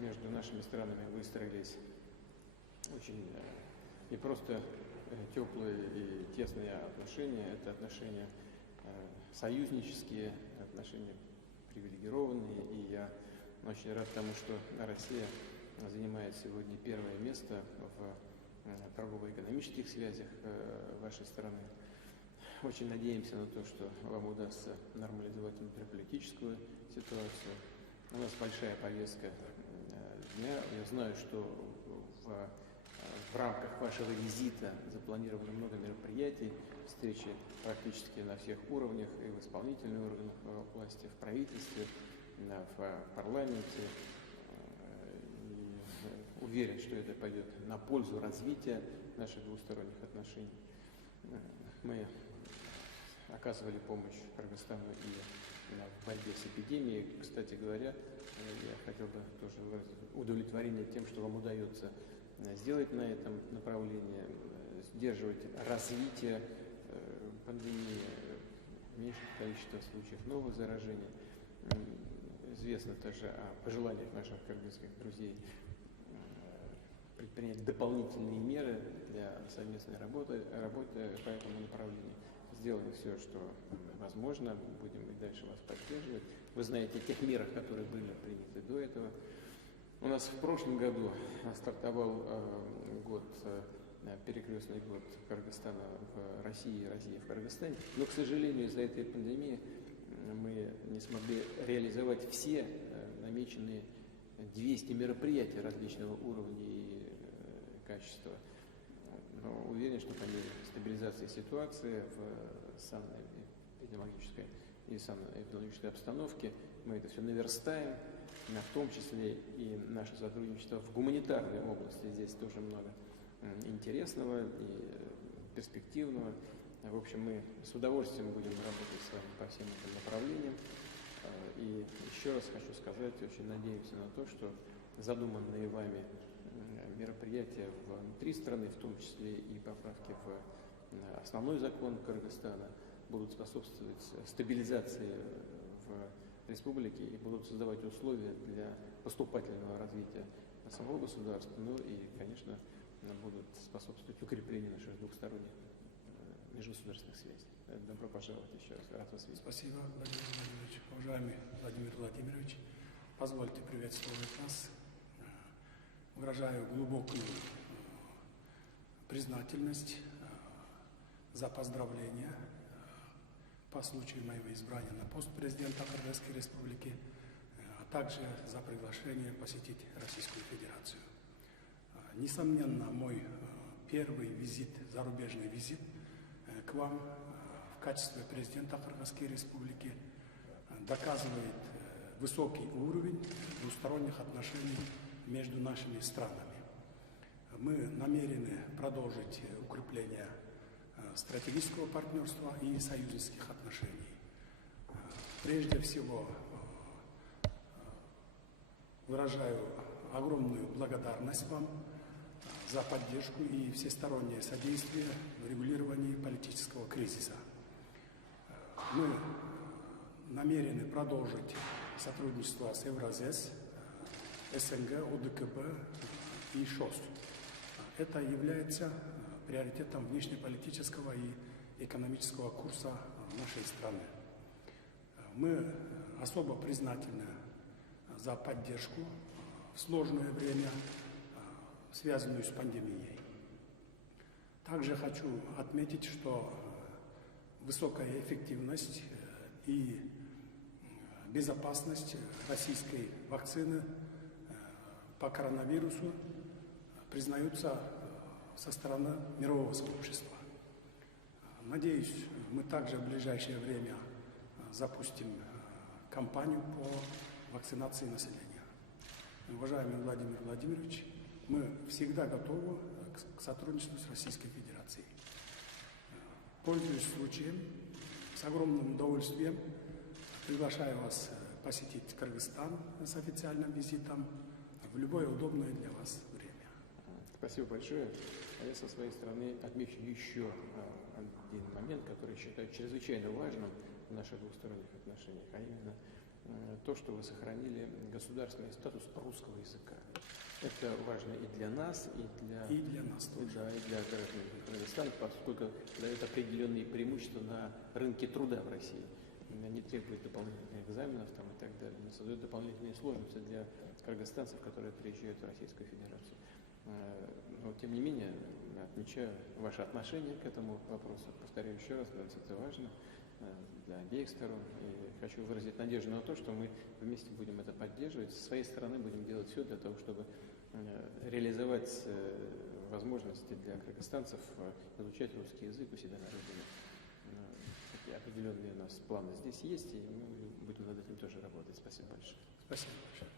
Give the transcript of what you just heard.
между нашими странами выстроились очень не просто теплые и тесные отношения, это отношения союзнические, отношения привилегированные, и я очень рад тому, что Россия занимает сегодня первое место в торгово-экономических связях вашей страны. Очень надеемся на то, что вам удастся нормализовать внутриполитическую ситуацию. У нас большая повестка дня. Я знаю, что в рамках вашего визита запланировано много мероприятий, встречи практически на всех уровнях, и в исполнительных органах власти, в правительстве, в парламенте. И уверен, что это пойдет на пользу развития наших двусторонних отношений. Мы оказывали помощь Кыргызстану и в борьбе с эпидемией. Кстати говоря, я хотел бы тоже выразить удовлетворение тем, что вам удается сделать на этом направлении, сдерживать развитие пандемии, меньшее количество случаев новых заражений. Известно также о пожеланиях наших кыргызских друзей предпринять дополнительные меры для совместной работы по этому направлению. Сделаем все, что возможно, будем и дальше вас поддерживать. Вы знаете о тех мерах, которые были приняты до этого. У нас в прошлом году стартовал перекрестный год Кыргызстана в России и России в Кыргызстане, но, к сожалению, из-за этой пандемии мы не смогли реализовать все намеченные 200 мероприятий различного уровня и качества. Но уверен, что по мере стабилизации ситуации в санэпидемиологической и санэпидемиологической обстановке мы это все наверстаем, в том числе и наше сотрудничество в гуманитарной области. Здесь тоже много интересного и перспективного. В общем, мы с удовольствием будем работать с вами по всем этим направлениям. И еще раз хочу сказать, очень надеемся на то, что задуманные вами мероприятия внутри страны, в том числе и поправки в основной закон Кыргызстана, будут способствовать стабилизации в республике и будут создавать условия для поступательного развития самого государства, ну и, конечно, будут способствовать укреплению наших двухсторонних межгосударственных связей. Добро пожаловать еще раз. Рад вас видеть. Спасибо, Владимир Владимирович. Уважаемый Владимир Владимирович, позвольте приветствовать вас. Выражаю глубокую признательность за поздравления по случаю моего избрания на пост президента Кыргызской Республики, а также за приглашение посетить Российскую Федерацию. Несомненно, мой первый визит, зарубежный визит к вам в качестве президента Кыргызской Республики доказывает высокий уровень двусторонних отношений между нашими странами. Мы намерены продолжить укрепление стратегического партнерства и союзнических отношений. Прежде всего, выражаю огромную благодарность вам за поддержку и всестороннее содействие в регулировании политического кризиса. Мы намерены продолжить сотрудничество с Евразес, СНГ, ОДКБ и ШОС. Это является приоритетом внешнеполитического и экономического курса нашей страны. Мы особо признательны за поддержку в сложное время, связанную с пандемией. Также хочу отметить, что высокая эффективность и безопасность российской вакцины по коронавирусу признаются со стороны мирового сообщества. Надеюсь, мы также в ближайшее время запустим кампанию по вакцинации населения. Уважаемый Владимир Владимирович, мы всегда готовы к сотрудничеству с Российской Федерацией. Пользуясь случаем, с огромным удовольствием приглашаю вас посетить Кыргызстан с официальным визитом в любое удобное для вас время. Спасибо большое. А я со своей стороны отмечу еще один момент, который считаю чрезвычайно важным в наших двусторонних отношениях, а именно то, что вы сохранили государственный статус русского языка. Это важно и для нас, И для нас тоже. да, и для граждан Кыргызстана, поскольку дает определенные преимущества на рынке труда в России. Не требует дополнительных экзаменов там, и так далее, не создает дополнительные сложности для кыргызстанцев, которые приезжают в Российскую Федерацию. Но, тем не менее, отмечаю ваше отношение к этому вопросу. Повторяю еще раз, для нас это важно, для обеих сторон. И хочу выразить надежду на то, что мы вместе будем это поддерживать. С своей стороны будем делать все для того, чтобы реализовать возможности для кыргызстанцев изучать русский язык у себя на родине. Такие определенные у нас планы здесь есть, и мы будем над этим тоже работать. Спасибо большое. Спасибо большое.